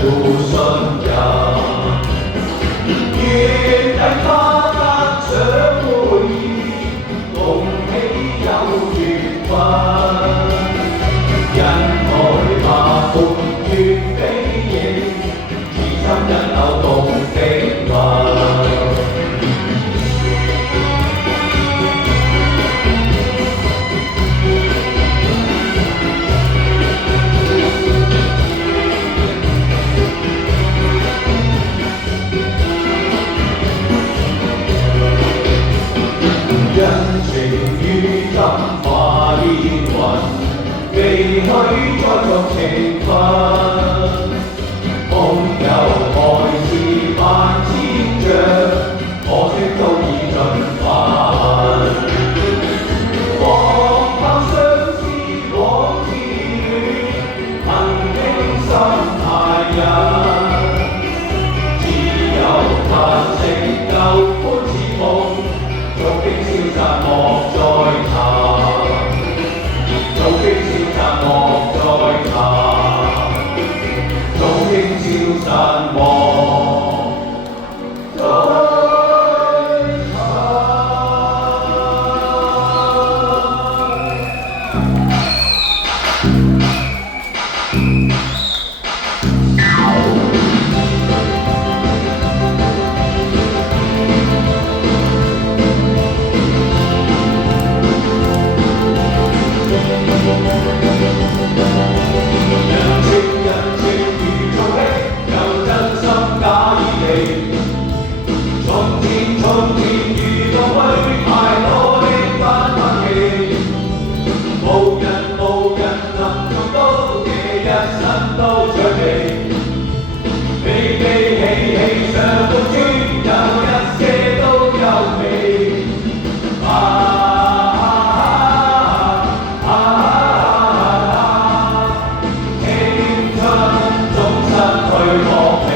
互信任。願大家得獎會意，共喜有緣分。因愛吧，伴月比翼，至心引流共的吻。人情於金化煙雲，未許再作情分。夢遊愛是萬千丈，可惜都已盡分。黃pow相思枉自戀，憑傾心太人。自由彈性舊歡似夢。早經消散莫再談，早經消散莫再談，早經消散莫再談。從前遇到虛太多的不客氣，無人能做到這一生都最美。悲悲喜喜上半村，有一些都優美。青春總失去樂味。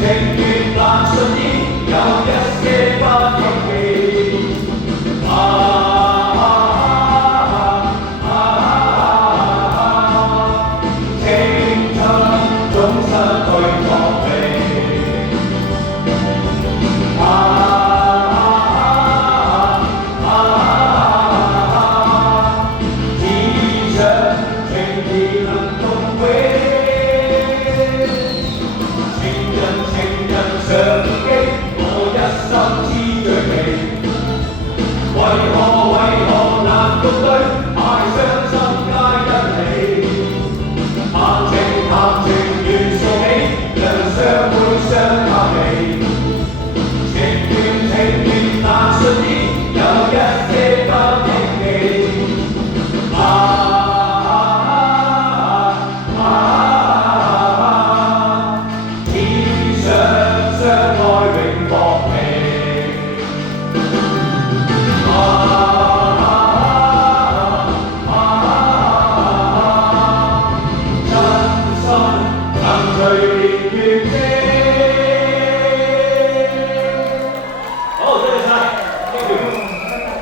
情願難順意，有一些不客氣。青春總失去樂味。只想情義能共永。上機，我一心知最美。為何難共對，太傷心皆因你。談情願送你，兩相會相合理。情願難順意，有一些不應記。隨年月。